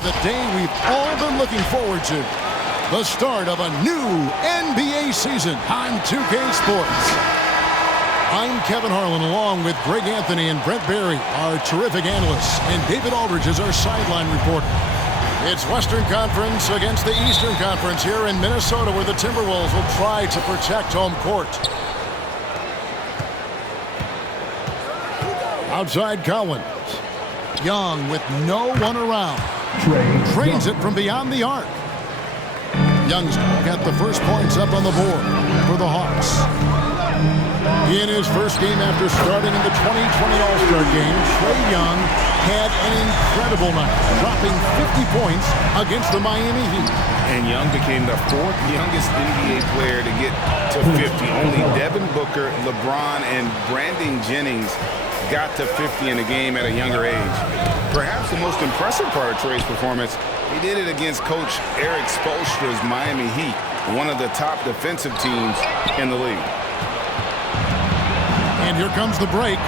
The day we've all been looking forward to. The start of a new NBA season on 2K Sports. I'm Kevin Harlan along with Greg Anthony and Brent Barry, our terrific analysts, and David Aldridge is our sideline reporter. It's Western Conference against the Eastern Conference here in Minnesota, where the Timberwolves will try to protect home court. Outside Collins. Young with no one around. Trains it from beyond the arc. Young's got the first points up on the board for the Hawks. In his first game after starting in the 2020 All-Star game, Trae Young had an incredible night, dropping 50 points against the Miami Heat. And Young became the fourth youngest NBA player to get to 50. Only Devin Booker, LeBron, and Brandon Jennings got to 50 in a game at a younger age. Perhaps the most impressive part of Trae's performance, he did it against Coach Eric Spoelstra's Miami Heat, one of the top defensive teams in the league. And here comes the break.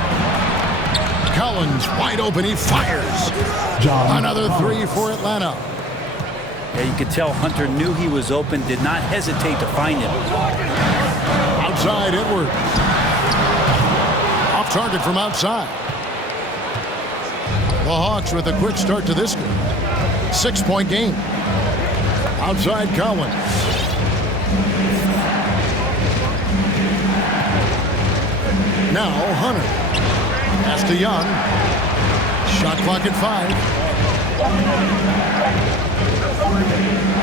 Collins wide open, he fires. Another three for Atlanta. Yeah, you could tell Hunter knew he was open, did not hesitate to find him. Outside Edwards. Off target from outside. The Hawks with a quick start to this game. 6-point game. Outside Collins. Now Hunter. Pass to Young. Shot clock at 5.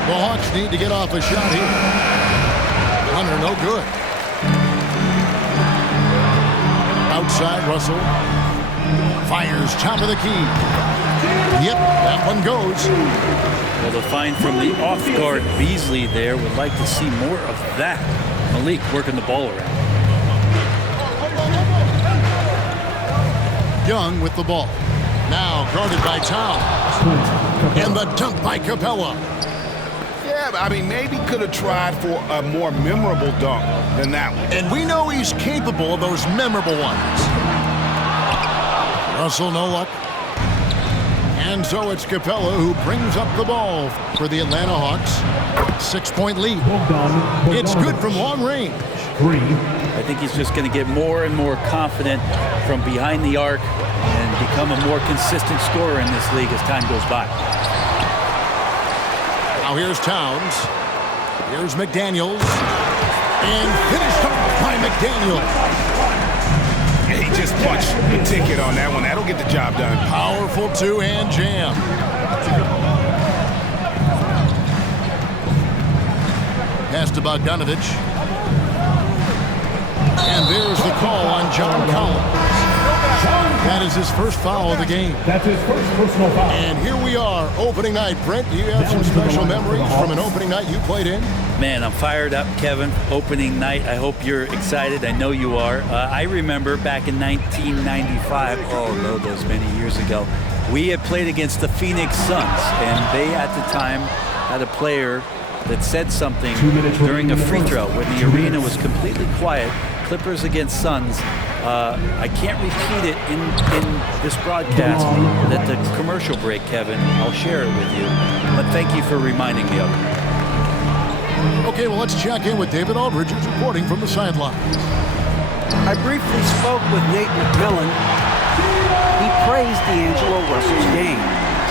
The Hawks need to get off a shot here. Hunter no good. Outside Russell. Fires top of the key. Yep, that one goes. Well, the find from the off-guard Beasley there. Would like to see more of that. Malik working the ball around. Young with the ball. Now guarded by Towns. And the dunk by Capella. Yeah, I mean, maybe could have tried for a more memorable dunk than that one. And we know he's capable of those memorable ones. Russell no luck. And so it's Capella who brings up the ball for the Atlanta Hawks. 6-point lead. It's good from long range. I think he's just going to get more and more confident from behind the arc and become a more consistent scorer in this league as time goes by. Now here's Towns. Here's McDaniels. And finished off by McDaniels. He just punched the ticket on that one. That'll get the job done. Powerful two-hand jam. Pass to Bogdanovich. And there's the call on John Collins. That is his first foul of the game. That's his first personal foul. And here we are, opening night. Brent, do you have some special memories from an opening night you played in? Man, I'm fired up, Kevin. Opening night. I hope you're excited. I know you are. I remember back in 1995, oh no, those many years ago, we had played against the Phoenix Suns, and they at the time had a player that said something during a free throw when the arena was completely quiet. Clippers against Suns. I can't repeat it in this broadcast, but at the commercial break, Kevin, I'll share it with you. But thank you for reminding me of it. Okay, well, let's check in with David Aldridge, who's reporting from the sideline. I briefly spoke with Nate McMillan. He praised D'Angelo Russell's game,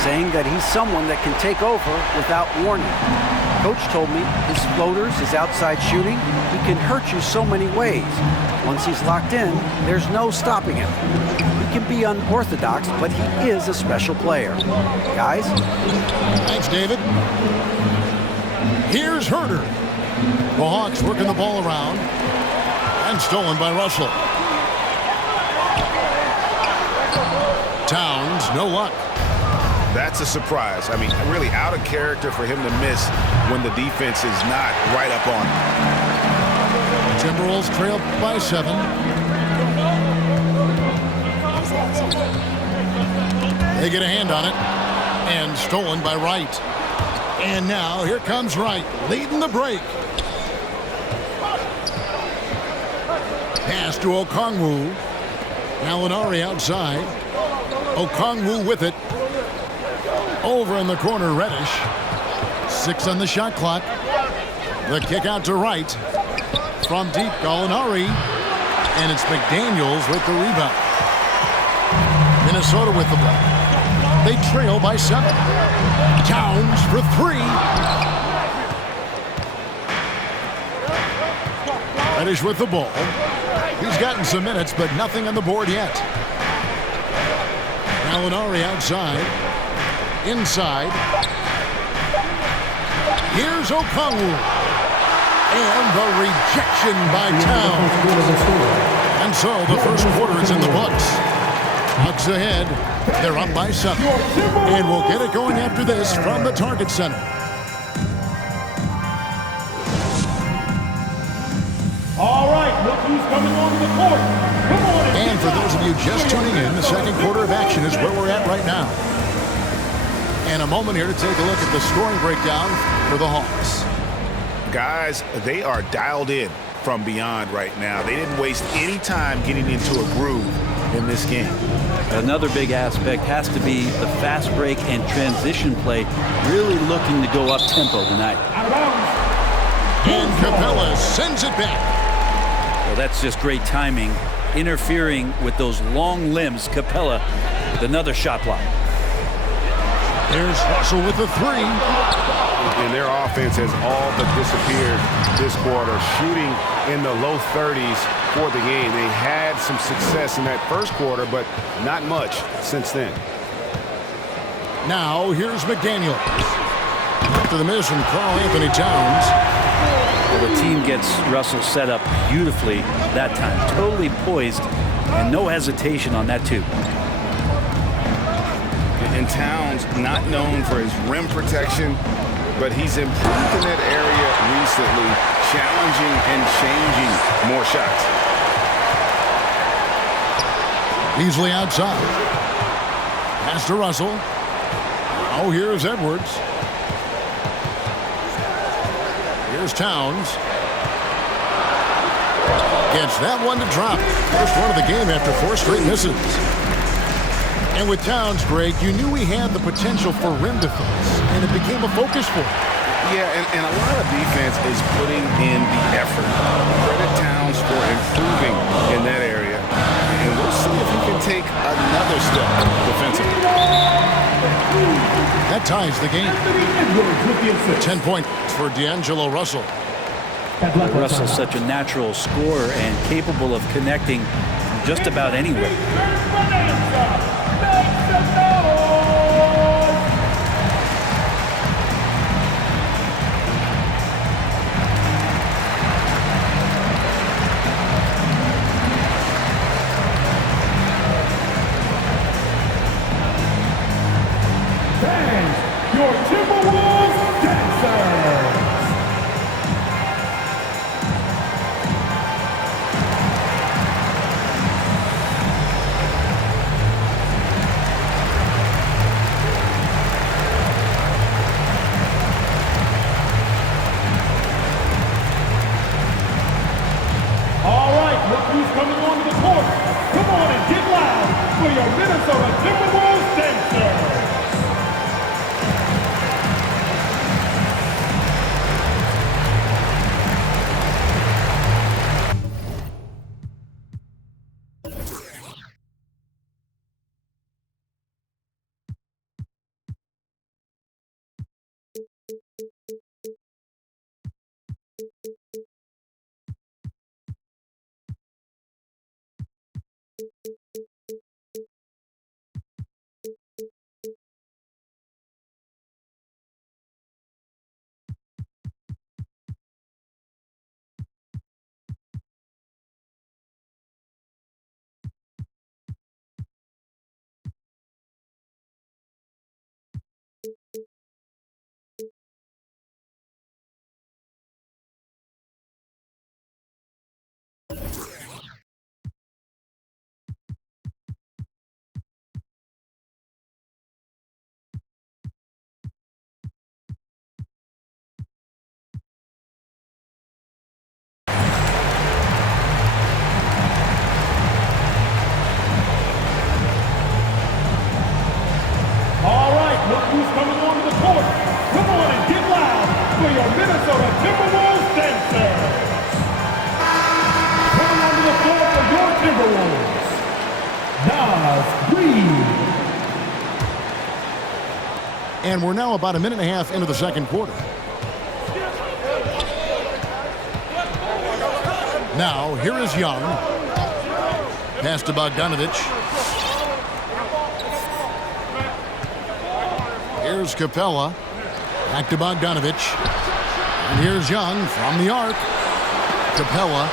saying that he's someone that can take over without warning. Coach told me his floaters, his outside shooting, he can hurt you so many ways. Once he's locked in, there's no stopping him. He can be unorthodox, but he is a special player. Guys? Thanks, David. Here's Herter. The Hawks working the ball around. And stolen by Russell. Towns, no luck. That's a surprise. I mean, really out of character for him to miss when the defense is not right up on him. Timberwolves trail by 7. They get a hand on it. And stolen by Wright. And now here comes Wright, leading the break. Pass to Okongwu. Gallinari outside. Okongwu with it. Over in the corner, Reddish. 6 on the shot clock. The kick out to right. From deep, Gallinari. And it's McDaniels with the rebound. Minnesota with the ball. They trail by 7. Towns for 3. Reddish with the ball. He's gotten some minutes, but nothing on the board yet. Gallinari outside. Inside. Here's Okongwu. And the rejection by Towns. And so the first quarter is in the books. Bucks ahead. They're up by 7. And we'll get it going after this from the Target Center. All right, look who's coming onto the court. Come on. And for those of you just tuning in, the second quarter of action is where we're at right now. And a moment here to take a look at the scoring breakdown for the Hawks. Guys, they are dialed in from beyond right now. They didn't waste any time getting into a groove in this game. Another big aspect has to be the fast break and transition play, really looking to go up tempo tonight. And Capella sends it back. Well, that's just great timing, interfering with those long limbs. Capella with another shot block. Here's Russell with the 3. And their offense has all but disappeared this quarter, shooting in the low 30s for the game. They had some success in that first quarter, but not much since then. Now here's McDaniel. After the miss from Karl-Anthony Towns. Well, the team gets Russell set up beautifully that time. Totally poised and no hesitation on that too. And Towns, not known for his rim protection, but he's improved in that area recently, challenging and changing more shots. Beasley outside. Pass to Russell. Oh, here's Edwards. Here's Towns. Gets that one to drop. First one of the game after 4 straight misses. And with Towns, Greg, you knew he had the potential for rim defense, and it became a focus for him. Yeah, and a lot of defense is putting in the effort. Credit Towns for improving in that area. And we'll see if he can take another step defensively. That ties the game. 10 points for D'Angelo Russell. Russell's such a natural scorer and capable of connecting just about anywhere. Your Timberwolves Dancers. And we're now about a minute and a half into the second quarter. Now, here is Young. Pass to Bogdanovic. Here's Capella. Back to Bogdanovic. And here's Young from the arc. Capella.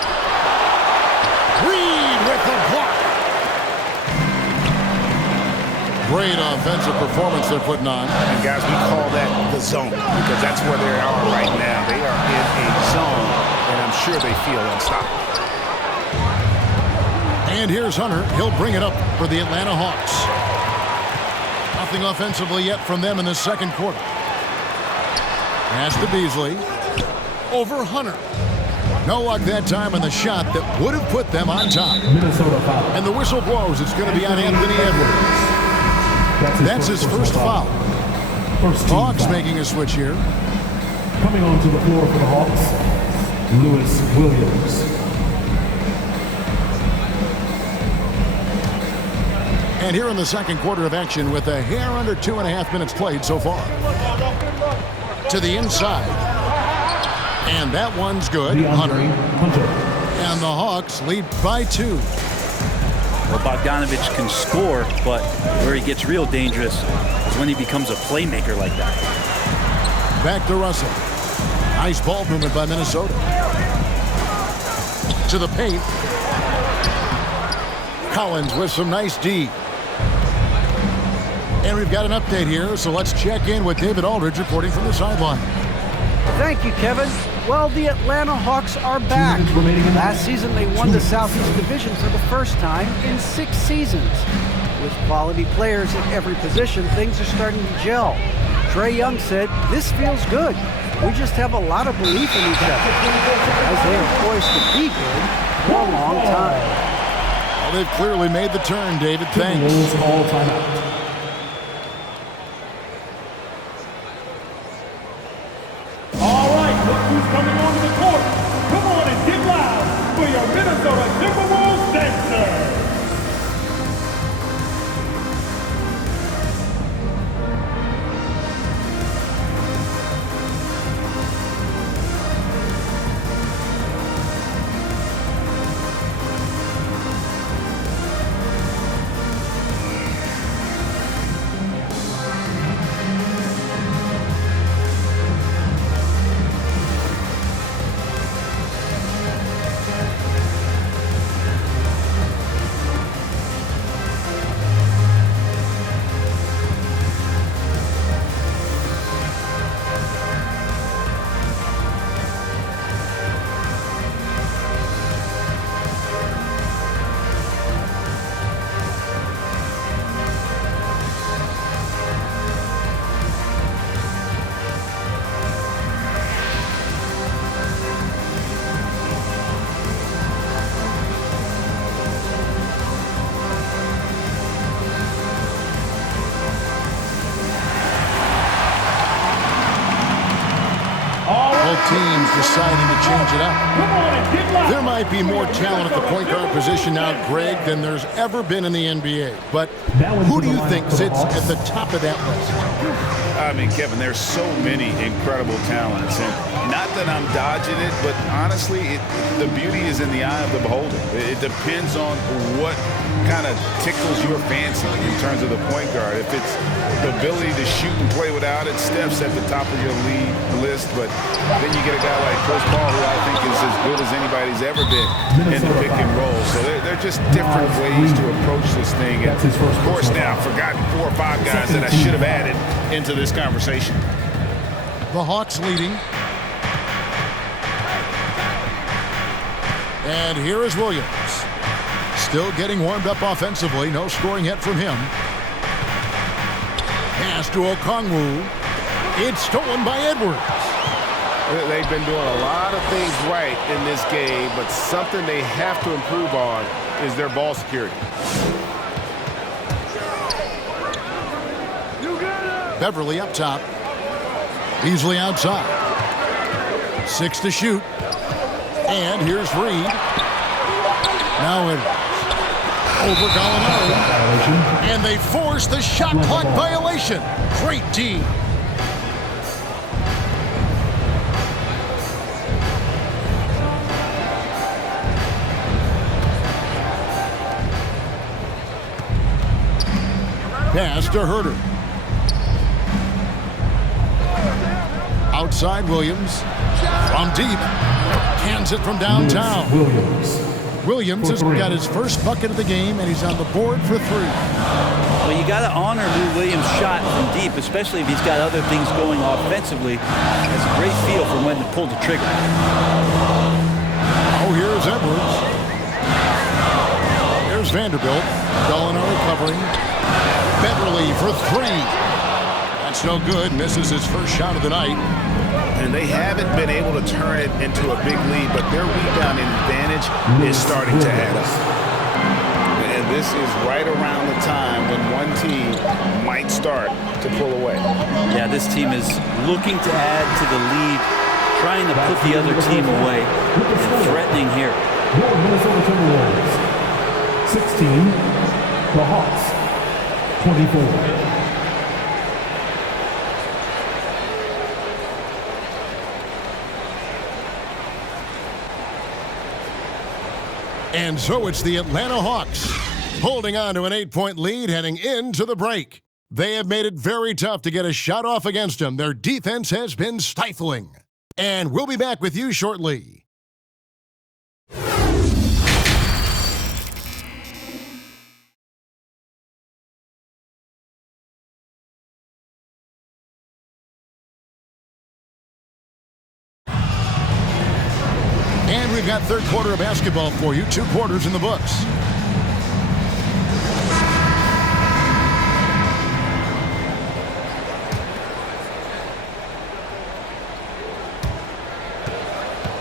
Reed with the block. Great offensive performance they're putting on. And guys, we call that the zone because that's where they are right now. They are in a zone, and I'm sure they feel unstoppable. And here's Hunter. He'll bring it up for the Atlanta Hawks. Nothing offensively yet from them in the second quarter. Pass to Beasley. Over Hunter. No luck that time on the shot that would have put them on top. Minnesota foul. And the whistle blows. It's going to be on Anthony Edwards. That's his first foul. Hawks foul. making a switch here. Coming onto the floor for the Hawks, Lewis Williams. And here in the second quarter of action with a hair under 2.5 minutes played so far. To the inside. And that one's good. Hunter. And the Hawks lead by 2. Well, Bogdanovic can score, but where he gets real dangerous is when he becomes a playmaker like that. Back to Russell. Nice ball movement by Minnesota. To the paint. Collins with some nice D. And we've got an update here, so let's check in with David Aldridge reporting from the sideline. Thank you, Kevin. Well, the Atlanta Hawks are back. Last season, they won the Southeast Division for the first time in 6 seasons. With quality players at every position, things are starting to gel. Trae Young said, "This feels good. We just have a lot of belief in each other." As they are poised to be good for a long time. Well, they've clearly made the turn, David. Thanks. All timeout. Who's coming onto the court? Come on and get loud for your Minnesota Timberwolves dancer. Teams deciding to change it up. There might be more talent at the point guard position now, Greg, than there's ever been in the NBA. But who do you think sits at the top of that list? I mean, Kevin, there's so many incredible talents. And not that I'm dodging it, but honestly, the beauty is in the eye of the beholder. It depends on what kind of tickles your fancy in terms of the point guard. If it's the ability to shoot and play without it, Steph's at the top of your league list. But then you get a guy like Chris Paul, who I think is as good as anybody's ever been in the pick and roll. So they're just different ways to approach this thing. And of course, now I've forgotten 4 or 5 guys that I should have added into this conversation. The Hawks leading. And here is Williams. Still getting warmed up offensively. No scoring yet from him. Pass to Okongwu. It's stolen by Edwards. They've been doing a lot of things right in this game, but something they have to improve on is their ball security. Beverly up top. Beasley outside. 6 to shoot. And here's Reed. Now Edwards. Over Gallinari. And they force the shot clock violation. Great D. pass to Herder. Outside Williams. From deep. Cans it from downtown. Williams has got his first bucket of the game, and he's on the board for 3. Well, you got to honor Lou Williams' shot from deep, especially if he's got other things going offensively. Has a great feel for when to pull the trigger. Oh, here's Edwards. Here's Vanderbilt. Gallinari covering. Beverly for 3. That's no good. Misses his first shot of the night. And they haven't been able to turn it into a big lead, but their rebounding advantage is starting to add up. And this is right around the time when one team might start to pull away. Yeah, this team is looking to add to the lead, trying to put the other team away, and threatening here. Your Minnesota Timberwolves, 16, the Hawks, 24. And so it's the Atlanta Hawks holding on to an 8-point lead heading into the break. They have made it very tough to get a shot off against them. Their defense has been stifling. And we'll be back with you shortly. And we've got third quarter of basketball for you. 2 quarters in the books.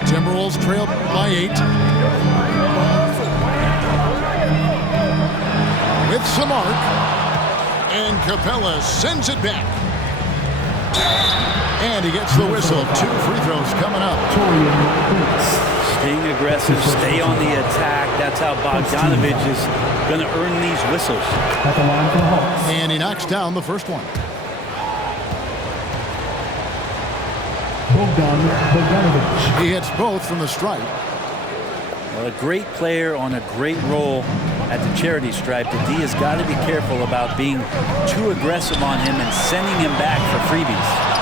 Timberwolves trail by 8. With some arc. And Capella sends it back. And he gets the whistle. 2 free throws coming up. Staying aggressive, stay on the attack. That's how Bogdanovich is going to earn these whistles. And he knocks down the first one. Bogdanovich. He hits both from the stripe. Well, a great player on a great role at the charity stripe. The D has got to be careful about being too aggressive on him and sending him back for freebies.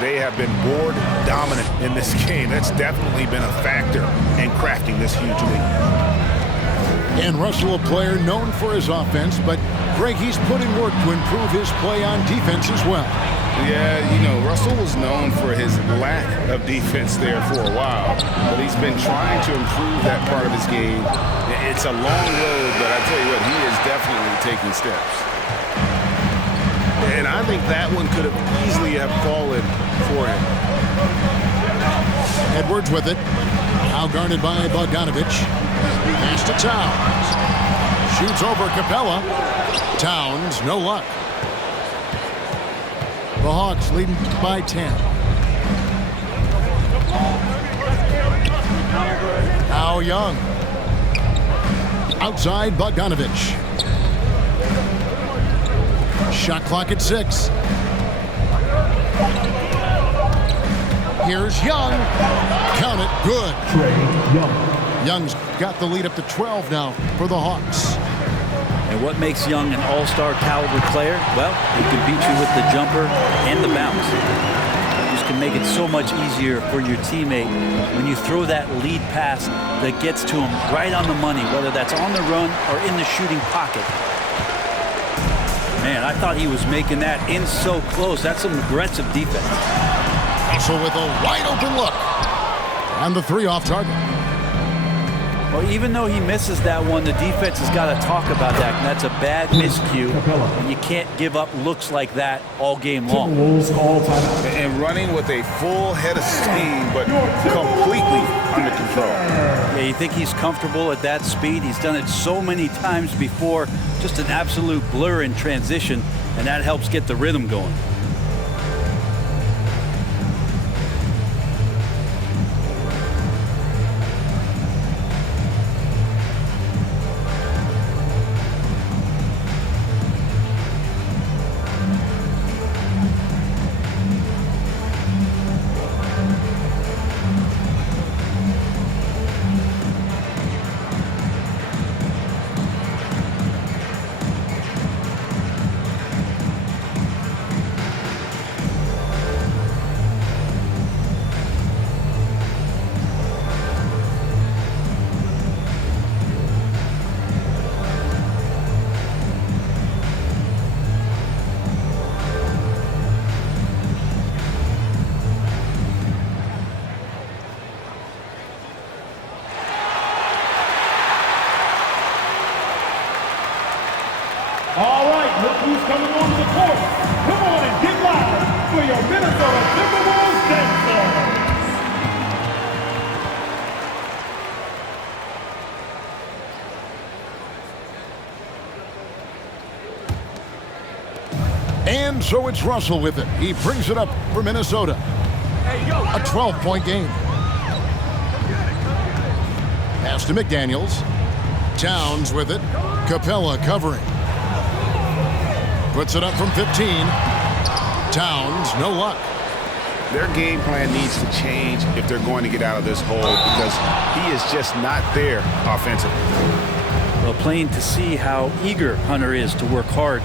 They have been board dominant in this game. That's definitely been a factor in crafting this huge lead. And Russell, a player known for his offense, but Greg, he's put in work to improve his play on defense as well. Yeah, you know, Russell was known for his lack of defense there for a while, but he's been trying to improve that part of his game. It's a long road, but I tell you what, he is definitely taking steps. And I think that one could have easily have fallen for him. Edwards with it. Now guarded by Bogdanovich. Pass to Towns. Shoots over Capella. Towns, no luck. The Hawks leading by 10. Now Young. Outside Bogdanovich. Shot clock at 6. Here's Young. Count it. Good. Trae Young. Young's got the lead up to 12 now for the Hawks. And what makes Young an all-star caliber player? Well, he can beat you with the jumper and the bounce. Just can make it so much easier for your teammate when you throw that lead pass that gets to him right on the money, whether that's on the run or in the shooting pocket. Man, I thought he was making that in so close. That's some aggressive defense. Also with a wide open look. And the 3 off target. Well, even though he misses that one, the defense has got to talk about that. And that's a bad miscue. And you can't give up looks like that all game long. And running with a full head of steam, but completely under control. Yeah, you think he's comfortable at that speed? He's done it so many times before. Just an absolute blur in transition, and that helps get the rhythm going. your Minnesota Timberwolves dancer. And so it's Russell with it. He brings it up for Minnesota. A 12-point game. Pass to McDaniels. Towns with it. Capella covering. Puts it up from 15. Towns, no luck. Their game plan needs to change if they're going to get out of this hole because he is just not there offensively. Well, plain to see how eager Hunter is to work hard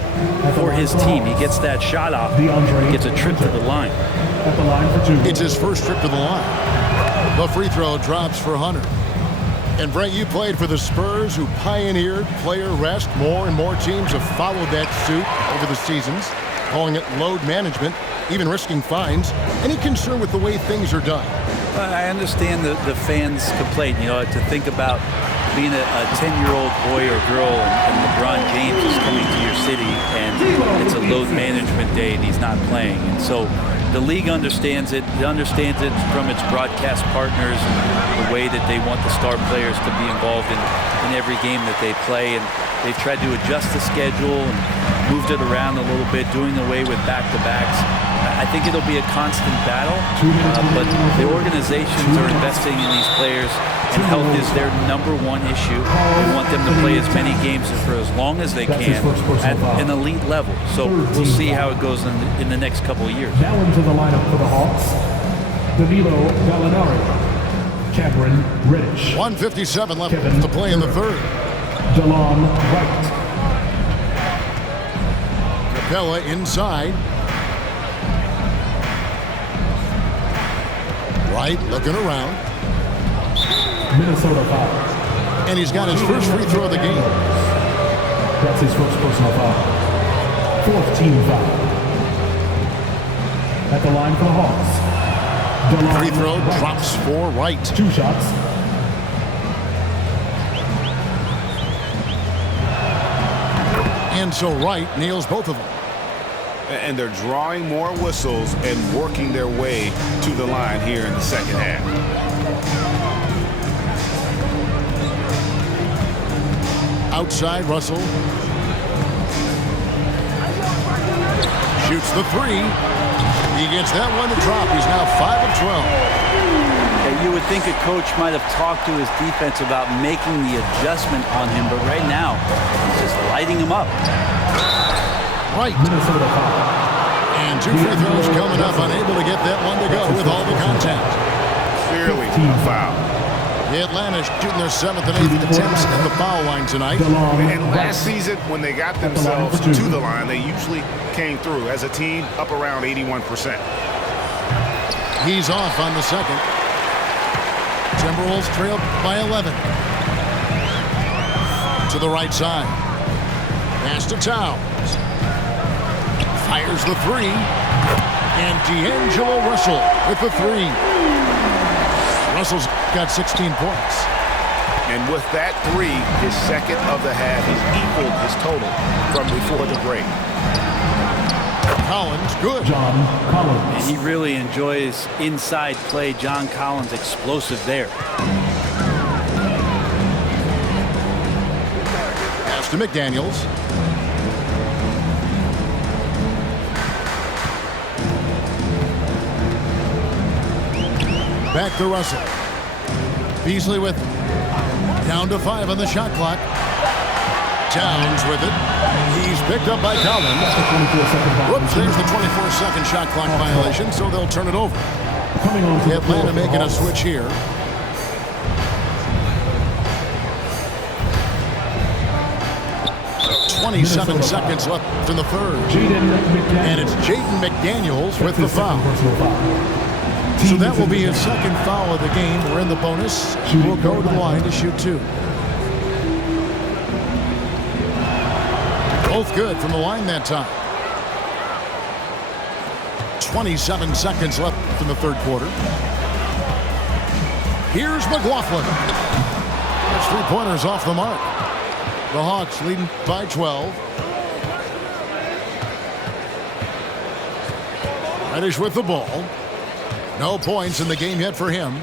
for his team. He gets that shot off. He gets a trip to the line. At the line for 2. It's his first trip to the line. The free throw drops for Hunter. And Brent, you played for the Spurs, who pioneered player rest. More and more teams have followed that suit over the seasons, calling it load management, even risking fines. Any concern with the way things are done? I understand the fans' complaint, to think about being a 10-year-old boy or girl and LeBron James is coming to your city and it's a load management day and he's not playing. And so the league understands it. It understands it from its broadcast partners and the way that they want the star players to be involved in every game that they play. And they've tried to adjust the schedule and moved it around a little bit, doing away with back-to-backs. I think it'll be a constant battle, but the organizations are investing in these players, and health is their #1 issue. They want them to play as many games for as long as they can at an elite level. So we'll see how it goes in the next couple of years. Now into the lineup for the Hawks, Danilo Gallinari, Cameron Reddish, 1:57 left to play in the third. Delon Wright, Capella inside. Wright looking around. Minnesota foul. And he's got his first free throw of the game. That's his first personal foul. 4th team foul. At the line for the Hawks, Delon Free throw Wright. drops for Wright. 2 shots. And so Wright nails both of them. And they're drawing more whistles and working their way to the line here in the second half. Outside, Russell. Shoots the 3. He gets that one to drop. He's now 5 of 12. Yeah, you would think a coach might have talked to his defense about making the adjustment on him, but right now, he's just lighting him up. Right. Minnesota foul. And 2 free throws coming up, unable to get that one to go with all the contact. Clearly a foul. The Atlanta shooting their 7th and 8th attempts at the foul line tonight. And last season, when they got themselves to the line, they usually came through as a team up around 81%. He's off on the second. Timberwolves trailed by 11. To the right side. Pass to Towns. Fires the 3. And D'Angelo Russell with the 3. Russell's got 16 points. And with that 3, his second of the half, he's equaled his total from before the break. Collins, good. John Collins. And he really enjoys inside play. John Collins explosive there. Pass to McDaniels. Back to Russell. Beasley with it. Down to 5 on the shot clock. Towns with it. He's picked up by Collins. Whoops, there's the 24-second shot clock violation, so they'll turn it over. Atlanta making a switch here. .27 seconds left in the third. And it's Jaden McDaniels with the foul. So that will be his second foul of the game. We're in the bonus. We'll go to the line to shoot 2. Both good from the line that time. 27 seconds left in the third quarter. Here's McLaughlin. There's 3-pointers off the mark. The Hawks leading by 12. Reddish with the ball. No points in the game yet for him.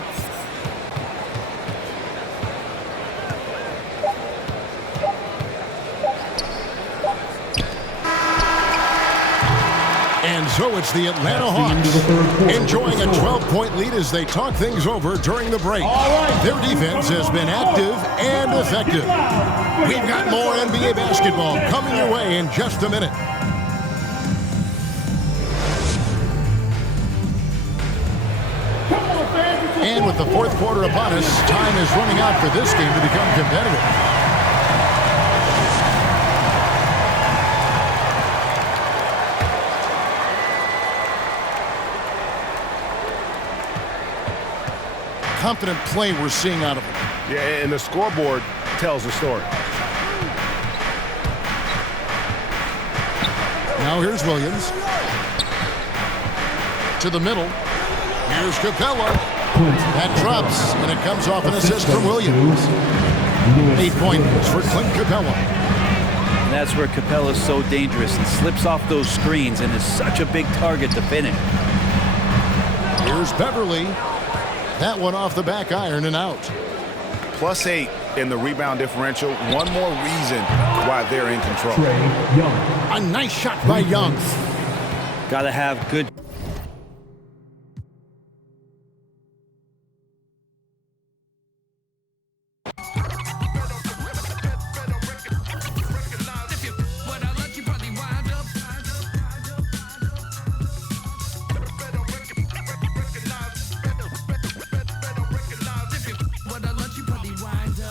And so it's the Atlanta Hawks enjoying a 12-point lead as they talk things over during the break. Their defense has been active and effective. We've got more NBA basketball coming your way in just a minute. And with the fourth quarter upon us, time is running out for this game to become competitive. Confident play we're seeing out of him. Yeah, and the scoreboard tells the story. Now here's Williams. To the middle. Here's Capella. That drops, and it comes off an assist from Williams. 8 points for Clint Capella. And that's where Capella's so dangerous. He slips off those screens and is such a big target to finish. Here's Beverly. That one off the back iron and out. +8 in the rebound differential. One more reason why they're in control. A nice shot by Young. Got to have good